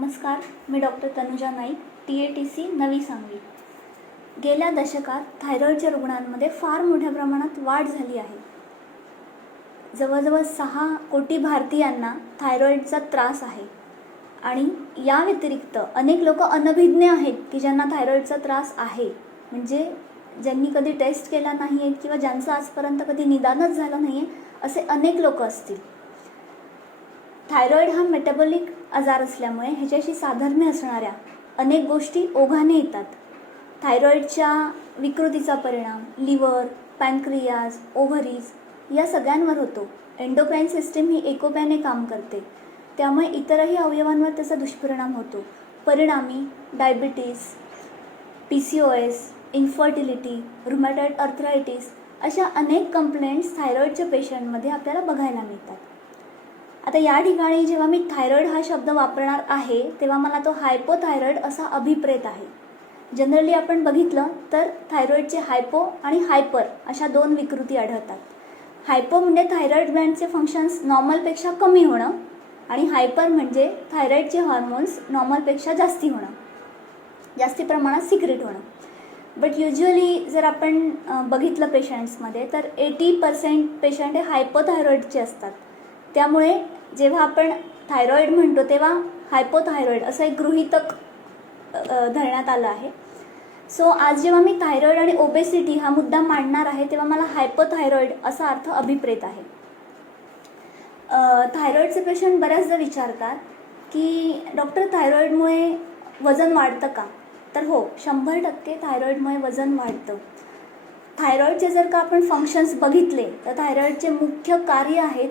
नमस्कार मी doctor Tanuja Naik T A T C नवी सांगली गेल्या दशकात थायरॉईडच्या रुग्णांमध्ये फार मोठ्या प्रमाणात वाढ झाली आहे. जवळजवळ सहा कोटी भारतीयांना थायरॉईडचा त्रास आहे. आणि या व्यतिरिक्त अनेक लोक अनभिज्ञ आहेत की ज्यांना थायरॉईडचा त्रास आहे. म्हणजे ज्यांनी कधी टेस्ट केला नाही आहे किंवा ज्यांचं आजपर्यंत कधी निदानच झालं नाही आहे असे अनेक लोक असतील. थायरॉईड हा मेटाबॉलिक आजार असल्यामुळे ह्याच्याशी साधर्म्य असणाऱ्या अनेक गोष्टी ओघाने येतात. थायरॉईडच्या विकृतीचा परिणाम लिव्हर पॅनक्रियाज ओव्हरीज या सगळ्यांवर होतो. एंडोक्राईन सिस्टीम ही एकोप्याने काम करते. त्यामुळे इतरही अवयवांवर त्याचा दुष्परिणाम होतो. परिणामी diabetes P C O S infertility rheumatoid arthritis अशा अनेक कंप्लेंट्स थायरॉईडच्या पेशंटमध्ये आपल्याला बघायला मिळतात. आता या ठिकाणी जेव्हा मी थायरॉईड हा शब्द वापरणार आहे तेव्हा मला तो हायपोथायरॉईड असा अभिप्रेत आहे. जनरली आपण बघितलं तर थायरॉईडचे हायपो आणि हायपर अशा दोन विकृती आढळतात. हायपो म्हणजे थायरॉईड ग्लँडचे फंक्शन्स नॉर्मलपेक्षा कमी होणं आणि हायपर म्हणजे थायरॉईडचे हॉर्मोन्स नॉर्मलपेक्षा जास्ती होणं जास्ती प्रमाणात सिक्रेट होणं. बट युजली जर आपण बघितलं पेशंट्समध्ये तर एटी पर्सेंट पेशंट हे हायपोथायरॉईडचे असतात. त्यामुळे जेव्हा आपण थायरॉईड म्हणतो तेव्हा हायपोथायरॉईड असं एक गृहितक धरण्यात आलं आहे. सो आज जेव्हा मी थायरॉईड आणि ओबेसिटी हा मुद्दा मांडणार आहे तेव्हा मला हायपोथायरॉईड असा अर्थ अभिप्रेत आहे. थायरॉईडचे पेशंट बऱ्याचदा विचारतात की डॉक्टर थायरॉईडमुळे वजन वाढतं का? तर हो शंभर टक्के थायरॉईडमुळे वजन वाढतं. थायरॉईडचे जर का आपण फंक्शन्स बघितले तर थायरॉईडचे मुख्य कार्य आहेत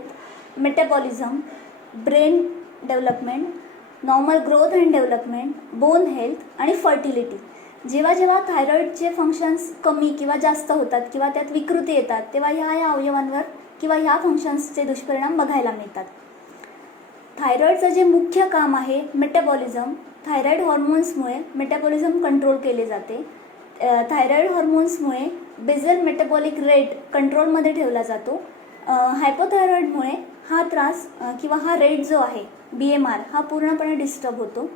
metabolism brain development normal growth and development bone health आणि फर्टिलिटी जेव्हा जेव्हा थायरॉईडचे फंक्शन्स कमी किंवा जास्त होतात किंवा त्यात विकृती येतात तेव्हा ह्या या अवयवांवर किंवा ह्या फंक्शन्सचे दुष्परिणाम बघायला मिळतात. थायरॉईडचं जे मुख्य काम आहे मेटाबॉलिझम थायरॉईड हॉर्मोन्समुळे मेटाबॉलिझम कंट्रोल केले जाते. थायरॉईड हॉर्मोन्समुळे बेझल मेटाबॉलिक रेट कंट्रोलमध्ये ठेवला जातो. हायपोथायरॉईडमुळे हा त्रास किंवा हा रेट जो आहे बी एम आर हा पूर्णपणे डिस्टर्ब होतो.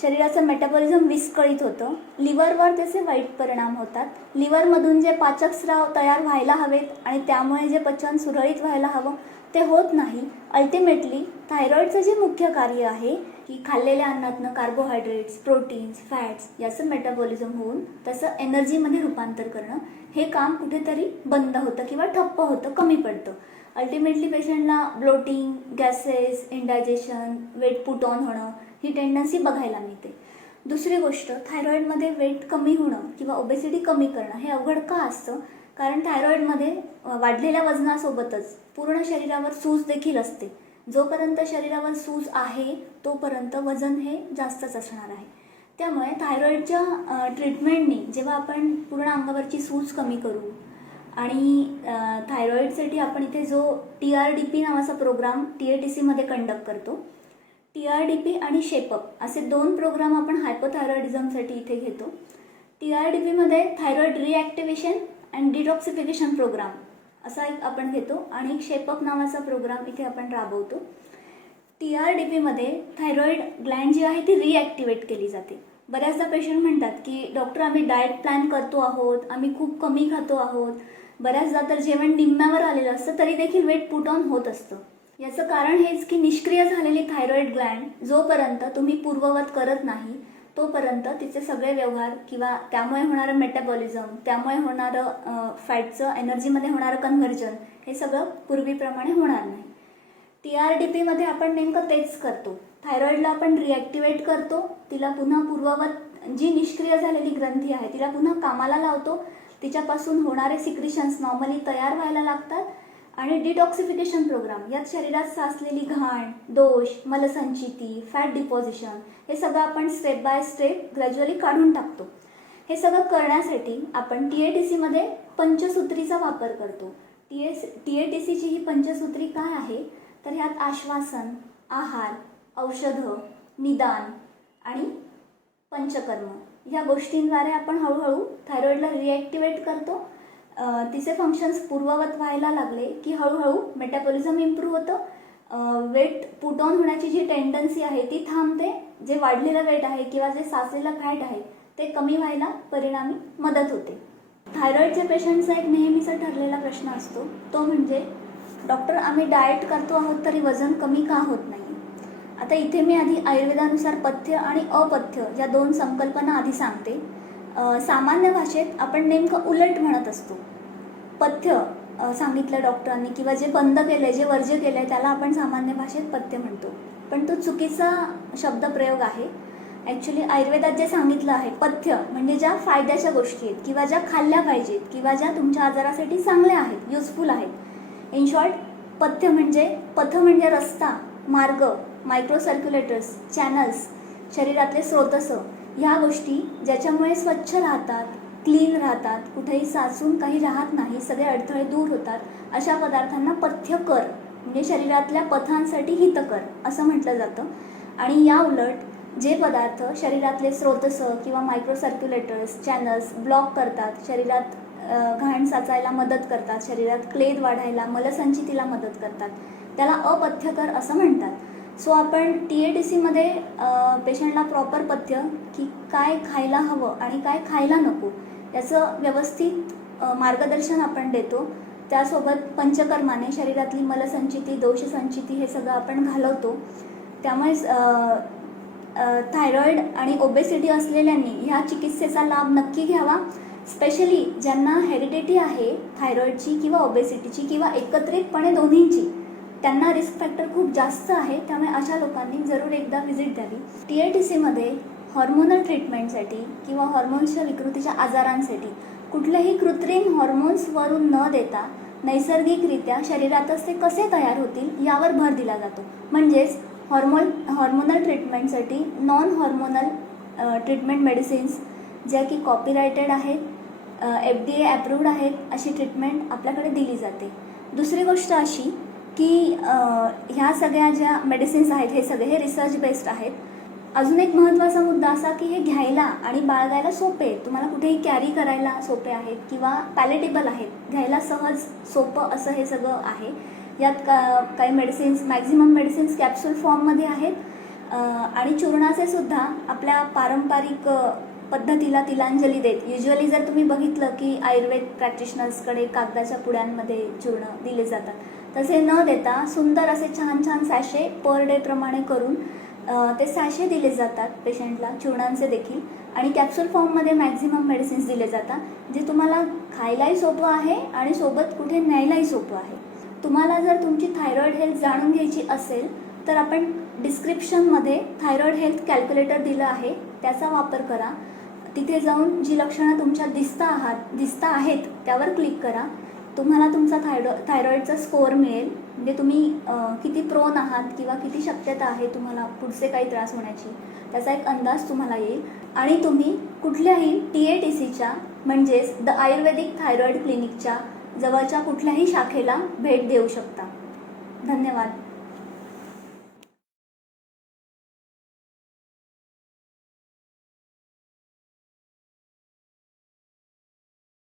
शरीराचं मेटाबॉलिझम विस्कळीत होतं. लिव्हरवर त्याचे वाईट परिणाम होतात. लिव्हरमधून जे पाचक स्राव तयार व्हायला हवेत आणि त्यामुळे जे पचन सुरळीत व्हायला हवं ते होत नाही. अल्टिमेटली थायरॉईडचं जे मुख्य कार्य आहे की खाल्लेल्या अन्नातनं कार्बोहायड्रेट्स प्रोटीन्स फॅट्स याचं मेटाबॉलिझम होऊन त्याचं एनर्जीमध्ये रूपांतर करणं हे काम कुठेतरी बंद होतं किंवा ठप्प होतं कमी पडतं. अल्टिमेटली पेशंटला bloating gases indigestion weight put on होणं ही टेंडन्सी बघायला मिळते. दुसरी गोष्ट थायरॉईडमध्ये वेट कमी होणं किंवा ओबेसिटी कमी करणं हे अवघड का असतं? कारण थायरॉईडमध्ये वाढलेल्या वजनासोबतच पूर्ण शरीरावर सूज देखील असते. जोपर्यंत शरीरावर सूज आहे तोपर्यंत वजन हे जास्तच असणार आहे. त्यामुळे थायरॉईडच्या ट्रीटमेंटने ट्रीटमेंटनी जेव्हा आपण पूर्ण अंगावरची सूज कमी करू आणि थायरॉईडसाठी आपण इथे जो टी आर डी पी नावाचा प्रोग्राम टी ए टी सीमध्ये कंडक्ट करतो टी आर डी पी आणि शेपअप असे दोन प्रोग्राम आपण हायपोथायरॉईडिझमसाठी इथे घेतो. टी आर डी पीमध्ये thyroid reactivation and detoxification programme असा एक आपण घेतो आणि एक शेपअप नावाचा प्रोग्राम इथे आपण राबवतो. टी आर डी पीमध्ये थायरॉईड ग्लँड जी आहे ती रिॲक्टिवेट केली जाते. बऱ्याचदा पेशंट म्हणतात की डॉक्टर आम्ही डाएट प्लॅन करतो आहोत आम्ही खूप कमी खातो आहोत. बऱ्याचदा तर जेवण निम्म्यावर आलेलं असतं तरी देखील वेट पुट ऑन होत असतं. याचं कारण हेच की निष्क्रिय झालेली थायरॉईड ग्लँड जोपर्यंत तुम्ही पूर्ववत करत नाही तोपर्यंत तिचे सगळे व्यवहार किंवा त्यामुळे होणारं मेटाबॉलिझम त्यामुळे होणारं फॅटचं एनर्जीमध्ये होणारं कन्व्हर्जन हे सगळं पूर्वीप्रमाणे होणार नाही. टी आर डी पीमध्ये आपण नेमकं तेच करतो. थायरॉईडला आपण रिॲक्टिवेट करतो. तिला पुन्हा पूर्ववत जी निष्क्रिय झालेली ग्रंथी आहे तिला पुन्हा कामाला लावतो. तिच्यापासून होणारे सिक्रिशन्स नॉर्मली तयार व्हायला लागतात. आणि डिटॉक्सिफिकेशन प्रोग्राम यात शरीरात साचलेली घाण दोष मलसंचिती फॅट डिपॉझिशन हे सगळं आपण स्टेप बाय स्टेप ग्रॅज्युअली काढून टाकतो. हे सगळं करण्यासाठी आपण टी ए टी सीमध्ये पंचसूत्रीचा वापर करतो. T S T A T सीची ही पंचसूत्री काय आहे? तर ह्यात आश्वासन आहार औषधं निदान आणि पंचकर्म. या गोष्टींद्वारे आपण हळूहळू थायरॉईडला रिॲक्टिवेट करतो तिचे फंक्शन्स पूर्ववत व्हायला लागले की हळूहळू मेटाबॉलिझम इम्प्रूव्ह होतं. वेट पुट ऑन होण्याची जी टेंडन्सी आहे ती थांबते. जे वाढलेलं वेट आहे किंवा जे साचलेलं फॅट आहे ते कमी व्हायला परिणामी मदत होते. थायरॉईडच्या पेशंटचा एक नेहमीचा ठरलेला प्रश्न असतो. तो म्हणजे डॉक्टर आम्ही डाएट करतो आहोत तरी वजन कमी का होत नाही? आता इथे मी आधी आयुर्वेदानुसार पथ्य आणि अपथ्य या दोन संकल्पना आधी सांगते. सामान्य भाषेत आपण नेमकं उलट म्हणत असतो. पथ्य सांगितलं डॉक्टरांनी किंवा जे बंद केलं आहे जे वर्ज्य केलं आहे त्याला आपण सामान्य भाषेत पथ्य म्हणतो. पण तो चुकीचा शब्दप्रयोग आहे. ॲक्च्युली आयुर्वेदात जे सांगितलं आहे पथ्य म्हणजे ज्या फायद्याच्या गोष्टी आहेत किंवा ज्या खाल्ल्या पाहिजेत किंवा ज्या तुमच्या आजारासाठी चांगल्या आहेत युजफुल आहेत. इन शॉर्ट पथ्य म्हणजे पथ म्हणजे रस्ता मार्ग मायक्रो सर्क्युलेटर्स चॅनल्स शरीरातले स्रोतसं. ह्या गोष्टी ज्याच्यामुळे स्वच्छ राहतात क्लीन राहतात कुठेही साचून काही राहत नाही सगळे अडथळे दूर होतात अशा पदार्थांना पथ्यकर म्हणजे शरीरातल्या पथांसाठी हितकर असं म्हटलं जातं. आणि या उलट जे पदार्थ शरीरातले स्रोतस किंवा मायक्रो सर्क्युलेटर्स चॅनल्स ब्लॉक करतात शरीरात घाण साचायला मदत करतात शरीरात क्लेद वाढायला मलसंचितीला मदत करतात त्याला अपथ्यकर असं म्हणतात. सो आपण टी ए टी सीमध्ये पेशंटला प्रॉपर पथ्य की काय खायला हवं आणि काय खायला नको याचं व्यवस्थित मार्गदर्शन आपण देतो. त्यासोबत पंचकर्माने शरीरातली मलसंचिती दोषसंचिती हे सगळं आपण घालवतो. त्यामुळेच थायरॉईड आणि ओबेसिटी असलेल्यांनी ह्या चिकित्सेचा लाभ नक्की घ्यावा. स्पेशली ज्यांना हेरिडिटी आहे थायरॉईडची किंवा ओबेसिटीची किंवा एकत्रितपणे दोन्हींची त्यांना रिस्क फॅक्टर खूप जास्त आहे त्यामुळे अशा लोकांनी जरूर एकदा व्हिजिट द्यावी. टी ए टी सीमध्ये हॉर्मोनल ट्रीटमेंटसाठी किंवा हॉर्मोन्सच्या विकृतीच्या आजारांसाठी कुठलेही कृत्रिम हॉर्मोन्सवरून न देता नैसर्गिकरित्या शरीरातच ते कसे तयार होतील यावर भर दिला जातो. म्हणजेच हॉर्मोन हॉर्मोनल ट्रीटमेंटसाठी नॉन हॉर्मोनल ट्रीटमेंट मेडिसिन्स ज्या की कॉपीरायटेड आहेत एफ डी ए अप्रूव्ड आहेत अशी ट्रीटमेंट आपल्याकडे दिली जाते. दुसरी गोष्ट अशी की ह्या सगळ्या ज्या मेडिसिन्स आहेत हे सगळे हे रिसर्च बेस्ड आहेत. अजून एक महत्त्वाचा मुद्दा असा की हे घ्यायला आणि बाळगायला सोपे तुम्हाला कुठेही कॅरी करायला सोपे आहेत किंवा पॅलेटेबल आहेत. घ्यायला सहज सोपं असं हे सगळं आहे. यात का काही मेडिसिन्स मॅक्झिमम मेडिसिन्स कॅप्सूल फॉर्ममध्ये आहेत. आणि चूर्णाचे सुद्धा आपल्या पारंपरिक पद्धतीला तिलांजली देत. युजली जर तुम्ही बघितलं की आयुर्वेद प्रॅक्टिशनर्सकडे कागदाच्या पुड्यांमध्ये चूर्ण दिले जातात. तसे न देता सुंदर असे छान छान सॅशे पर डे प्रमाणे करून ते सॅशे दिले जातात पेशंटला चूर्णांचे देखील. आणि कॅप्सूल फॉर्ममध्ये मॅक्झिमम मेडिसिन्स दिले जातात जे तुम्हाला खायलाही सोपं आहे आणि सोबत कुठे न्यायलाही सोपं आहे. तुम्हाला जर तुमची थायरॉईड हेल्थ जाणून घ्यायची असेल तर आपण डिस्क्रिप्शनमध्ये थायरॉईड हेल्थ कॅल्क्युलेटर दिलं आहे त्याचा वापर करा. तिथे जाऊन जी लक्षणं तुमच्या दिसता आहात दिसता आहेत त्यावर क्लिक करा. तुम्हाला तुमचा थायरॉ थायरॉईडचा स्कोअर मिळेल. म्हणजे तुम्ही किती प्रोन आहात किंवा किती शक्यता आहे तुम्हाला पुढचे काही त्रास होण्याची त्याचा एक अंदाज तुम्हाला येईल. आणि तुम्ही कुठल्याही टी ए टी सीच्या म्हणजेच द आयुर्वेदिक थायरॉईड क्लिनिकच्या जवळच्या कुठल्याही शाखेला भेट देऊ शकता. धन्यवाद.